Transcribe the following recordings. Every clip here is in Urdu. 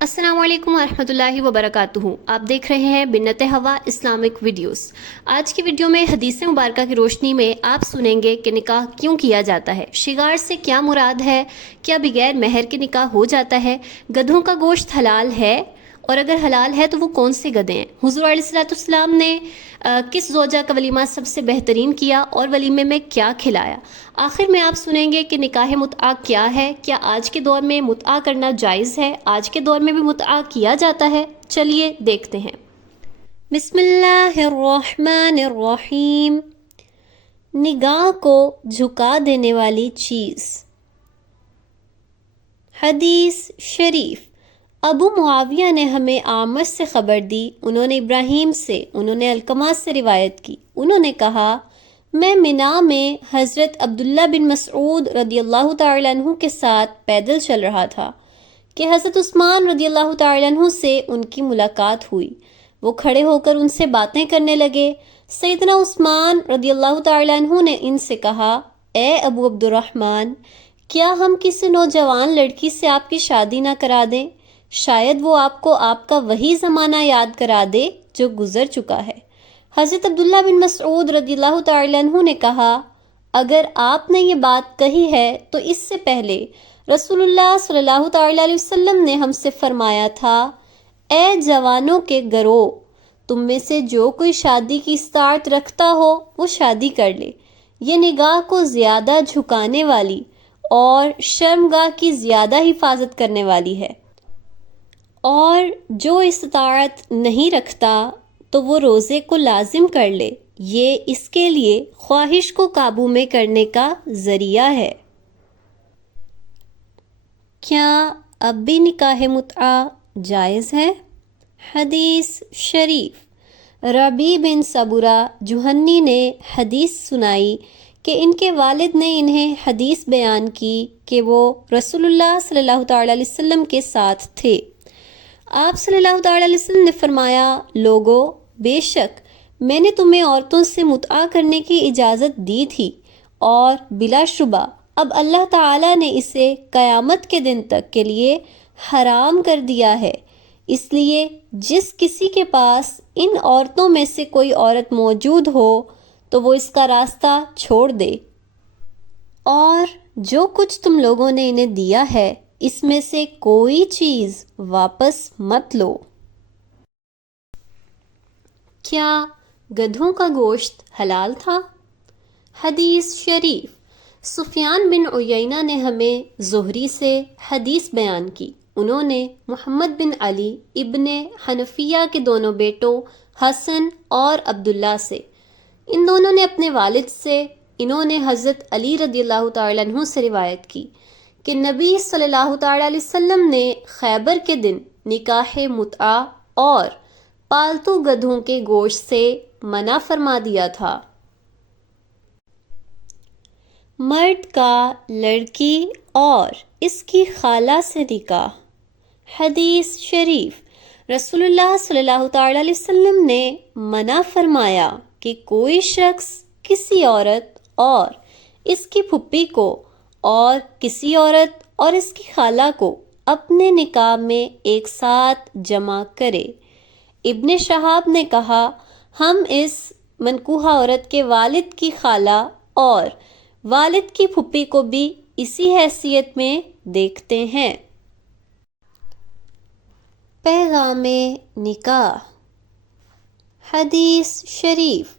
السلام علیکم ورحمۃ اللہ وبرکاتہ. آپ دیکھ رہے ہیں بنت ہوا اسلامک ویڈیوز. آج کی ویڈیو میں حدیث مبارکہ کی روشنی میں آپ سنیں گے کہ نکاح کیوں کیا جاتا ہے، شگار سے کیا مراد ہے، کیا بغیر مہر کے نکاح ہو جاتا ہے، گدھوں کا گوشت حلال ہے اور اگر حلال ہے تو وہ کون سے گدھے ہیں، حضور علیہ الصلوۃ والسلام نے کس زوجہ کا ولیمہ سب سے بہترین کیا اور ولیمے میں کیا کھلایا. آخر میں آپ سنیں گے کہ نکاح متعہ کیا ہے، کیا آج کے دور میں متعہ کرنا جائز ہے، آج کے دور میں بھی متعہ کیا جاتا ہے. چلیے دیکھتے ہیں. بسم اللہ الرحمن الرحیم. نگاہ کو جھکا دینے والی چیز. حدیث شریف. ابو معاویہ نے ہمیں عامر سے خبر دی، انہوں نے ابراہیم سے، انہوں نے علقمہ سے روایت کی، انہوں نے کہا میں منا میں حضرت عبداللہ بن مسعود رضی اللہ تعالیٰ عنہ کے ساتھ پیدل چل رہا تھا کہ حضرت عثمان رضی اللہ تعالیٰ عنہ سے ان کی ملاقات ہوئی. وہ کھڑے ہو کر ان سے باتیں کرنے لگے. سیدنا عثمان رضی اللہ تعالیٰ عنہ نے ان سے کہا اے ابو عبد الرحمن، کیا ہم کسی نوجوان لڑکی سے آپ کی شادی نہ کرا دیں؟ شاید وہ آپ کو آپ کا وہی زمانہ یاد کرا دے جو گزر چکا ہے. حضرت عبداللہ بن مسعود رضی اللہ تعالیٰ عنہ نے کہا اگر آپ نے یہ بات کہی ہے تو اس سے پہلے رسول اللہ صلی اللہ تعالیٰ علیہ وسلم نے ہم سے فرمایا تھا اے جوانوں کے گروہ، تم میں سے جو کوئی شادی کی استطاعت رکھتا ہو وہ شادی کر لے. یہ نگاہ کو زیادہ جھکانے والی اور شرمگاہ کی زیادہ حفاظت کرنے والی ہے، اور جو استطاعت نہیں رکھتا تو وہ روزے کو لازم کر لے، یہ اس کے لیے خواہش کو قابو میں کرنے کا ذریعہ ہے. کیا اب بھی نکاح متعہ جائز ہے؟ حدیث شریف. ربیع بن صبورہ جوہنی نے حدیث سنائی کہ ان کے والد نے انہیں حدیث بیان کی کہ وہ رسول اللہ صلی اللہ تعالیٰ علیہ وسلم کے ساتھ تھے. آپ صلی اللہ تعالیٰ علیہ وسلم نے فرمایا لوگو، بے شک میں نے تمہیں عورتوں سے متعہ کرنے کی اجازت دی تھی اور بلا شبہ اب اللہ تعالیٰ نے اسے قیامت کے دن تک کے لیے حرام کر دیا ہے. اس لیے جس کسی کے پاس ان عورتوں میں سے کوئی عورت موجود ہو تو وہ اس کا راستہ چھوڑ دے، اور جو کچھ تم لوگوں نے انہیں دیا ہے اس میں سے کوئی چیز واپس مت لو. کیا گدھوں کا گوشت حلال تھا؟ حدیث شریف. سفیان بن عیینہ نے ہمیں زہری سے حدیث بیان کی، انہوں نے محمد بن علی ابن حنفیہ کے دونوں بیٹوں حسن اور عبداللہ سے، ان دونوں نے اپنے والد سے، انہوں نے حضرت علی رضی اللہ تعالیٰ عنہ سے روایت کی کہ نبی صلی اللہ تعالیٰ علیہ وسلم نے خیبر کے دن نکاح متعہ اور پالتو گدھوں کے گوشت سے منع فرما دیا تھا. مرد کا لڑکی اور اس کی خالہ سے نکاح. حدیث شریف. رسول اللہ صلی اللہ تعالیٰ علیہ وسلم نے منع فرمایا کہ کوئی شخص کسی عورت اور اس کی پھپھی کو اور کسی عورت اور اس کی خالہ کو اپنے نکاح میں ایک ساتھ جمع کرے. ابن شہاب نے کہا ہم اس منکوحہ عورت کے والد کی خالہ اور والد کی پھپھی کو بھی اسی حیثیت میں دیکھتے ہیں. پیغام نکاح. حدیث شریف.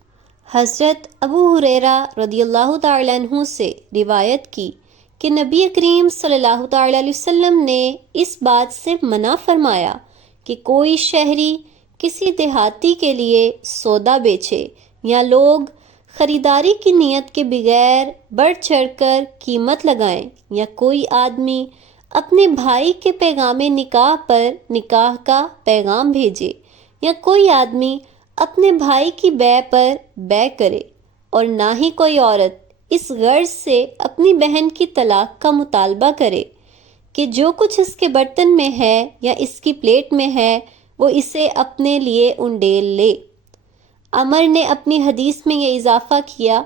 حضرت ابو ہریرہ رضی اللہ تعالیٰ عنہ سے روایت کی کہ نبی کریم صلی اللہ تعالیٰ علیہ وسلم نے اس بات سے منع فرمایا کہ کوئی شہری کسی دیہاتی کے لیے سودا بیچے یا لوگ خریداری کی نیت کے بغیر بڑھ چڑھ کر قیمت لگائیں، یا کوئی آدمی اپنے بھائی کے پیغام نکاح پر نکاح کا پیغام بھیجے، یا کوئی آدمی اپنے بھائی کی بیع پر بیع کرے، اور نہ ہی کوئی عورت اس غرض سے اپنی بہن کی طلاق کا مطالبہ کرے کہ جو کچھ اس کے برتن میں ہے یا اس کی پلیٹ میں ہے وہ اسے اپنے لیے انڈیل لے. عمر نے اپنی حدیث میں یہ اضافہ کیا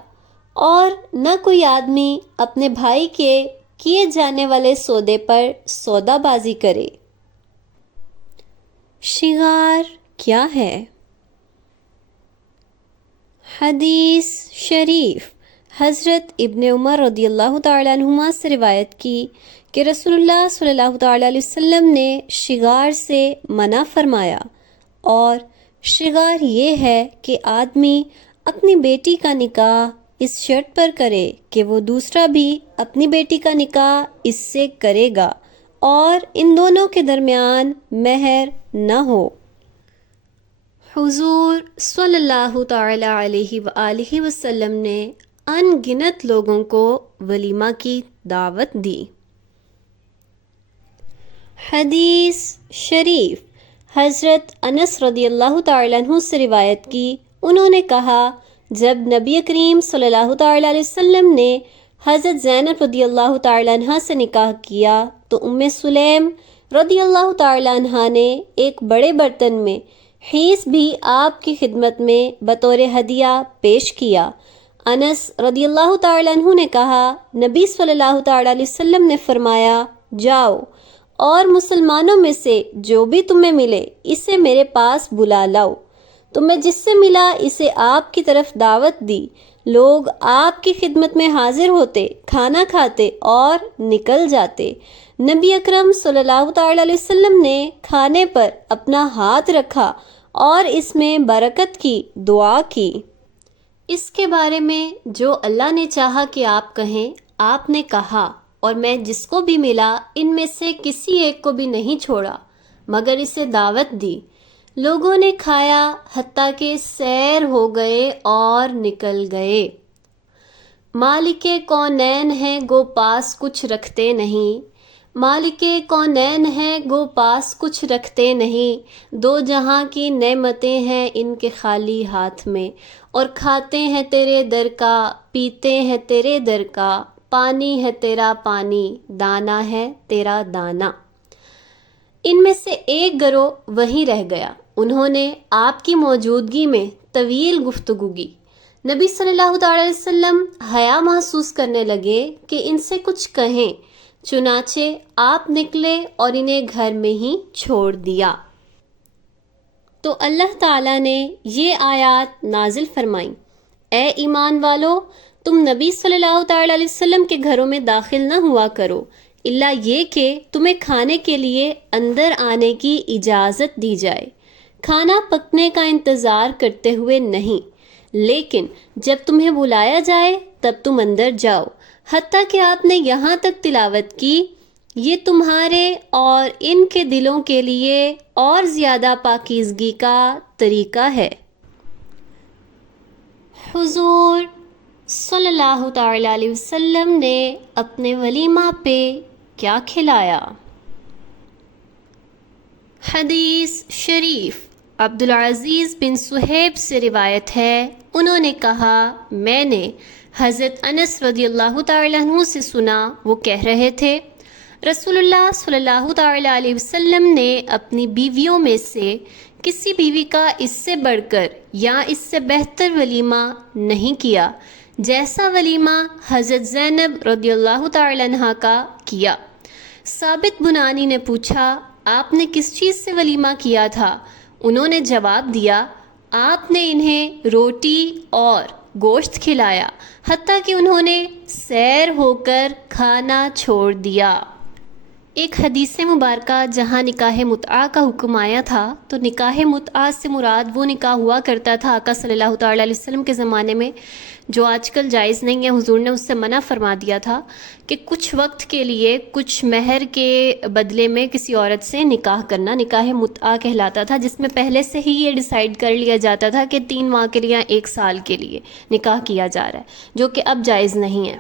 اور نہ کوئی آدمی اپنے بھائی کے کیے جانے والے سودے پر سودا بازی کرے. شغار کیا ہے؟ حدیث شریف حضرت ابن عمر رضی اللہ تعالیٰ عنہما سے روایت کی کہ رسول اللہ صلی اللہ تعالیٰ علیہ وسلم نے شغار سے منع فرمایا، اور شغار یہ ہے کہ آدمی اپنی بیٹی کا نکاح اس شرط پر کرے کہ وہ دوسرا بھی اپنی بیٹی کا نکاح اس سے کرے گا اور ان دونوں کے درمیان مہر نہ ہو۔ حضور صلی اللہ تعالیٰ علیہ وآلہ وسلم نے ان گنت لوگوں کو ولیمہ کی دعوت دی۔ حدیث شریف حضرت انس رضی اللہ تعالیٰ عنہ سے روایت کی، انہوں نے کہا جب نبی کریم صلی اللہ تعالیٰ علیہ وسلم نے حضرت زینب رضی اللہ تعالیٰ عنہ سے نکاح کیا تو ام سلیم رضی اللہ تعالیٰ عنہ نے ایک بڑے برتن میں خیس بھی آپ کی خدمت میں بطور ہدیہ پیش کیا۔ انس رضی اللہ تعالیٰ عنہ نے کہا نبی صلی اللہ تعالیٰ علیہ وسلم نے فرمایا جاؤ اور مسلمانوں میں سے جو بھی تمہیں ملے اسے میرے پاس بلا لاؤ۔ تمہیں جس سے ملا اسے آپ کی طرف دعوت دی۔ لوگ آپ کی خدمت میں حاضر ہوتے، کھانا کھاتے اور نکل جاتے۔ نبی اکرم صلی اللہ تعالیٰ علیہ وسلم نے کھانے پر اپنا ہاتھ رکھا اور اس میں برکت کی دعا کی۔ اس کے بارے میں جو اللہ نے چاہا کہ آپ کہیں، آپ نے کہا، اور میں جس کو بھی ملا ان میں سے کسی ایک کو بھی نہیں چھوڑا مگر اسے دعوت دی۔ لوگوں نے کھایا حتیٰ کہ سیر ہو گئے اور نکل گئے۔ مالک کونین ہے گو پاس کچھ رکھتے نہیں، مالک کونین ہے گو پاس کچھ رکھتے نہیں، دو جہاں کی نعمتیں ہیں ان کے خالی ہاتھ میں، اور کھاتے ہیں تیرے در کا، پیتے ہیں تیرے در کا، پانی ہے تیرا پانی، دانا ہے تیرا دانا۔ ان میں سے ایک گروہ وہیں رہ گیا، انہوں نے آپ کی موجودگی میں طویل گفتگو کی۔ نبی صلی اللہ تعالی علیہ وسلم حیا محسوس کرنے لگے کہ ان سے کچھ کہیں، چنانچہ آپ نکلے اور انہیں گھر میں ہی چھوڑ دیا۔ تو اللہ تعالیٰ نے یہ آیات نازل فرمائیں، اے ایمان والو، تم نبی صلی اللہ تعالی علیہ وسلم کے گھروں میں داخل نہ ہوا کرو الا یہ کہ تمہیں کھانے کے لیے اندر آنے کی اجازت دی جائے، کھانا پکنے کا انتظار کرتے ہوئے نہیں، لیکن جب تمہیں بلایا جائے تب تم اندر جاؤ۔ حتیٰ کہ آپ نے یہاں تک تلاوت کی، یہ تمہارے اور ان کے دلوں کے لیے اور زیادہ پاکیزگی کا طریقہ ہے۔ حضور صلی اللہ تعالی علیہ وسلم نے اپنے ولیمہ پہ کیا کھلایا؟ حدیث شریف عبدالعزیز بن صہیب سے روایت ہے، انہوں نے کہا میں نے حضرت انس رضی اللہ تعالیٰ عنہ سے سنا، وہ کہہ رہے تھے رسول اللہ صلی اللہ تعالیٰ علیہ وسلم نے اپنی بیویوں میں سے کسی بیوی کا اس سے بڑھ کر یا اس سے بہتر ولیمہ نہیں کیا جیسا ولیمہ حضرت زینب رضی اللہ تعالیٰ عنہ کا کیا۔ ثابت بنانی نے پوچھا آپ نے کس چیز سے ولیمہ کیا تھا؟ انہوں نے جواب دیا آپ نے انہیں روٹی اور گوشت کھلایا حتیٰ کہ انہوں نے سیر ہو کر کھانا چھوڑ دیا۔ ایک حدیث مبارکہ جہاں نکاح متعہ کا حکم آیا تھا تو نکاح متعہ سے مراد وہ نکاح ہوا کرتا تھا آقا صلی اللہ تعالیٰ علیہ وسلم کے زمانے میں جو آج کل جائز نہیں ہے۔ حضور نے اس سے منع فرما دیا تھا کہ کچھ وقت کے لیے کچھ مہر کے بدلے میں کسی عورت سے نکاح کرنا نکاح متعہ کہلاتا تھا، جس میں پہلے سے ہی یہ ڈیسائیڈ کر لیا جاتا تھا کہ 3 ماہ کے لیے یا 1 سال کے لیے نکاح کیا جا رہا ہے، جو کہ اب جائز نہیں ہے۔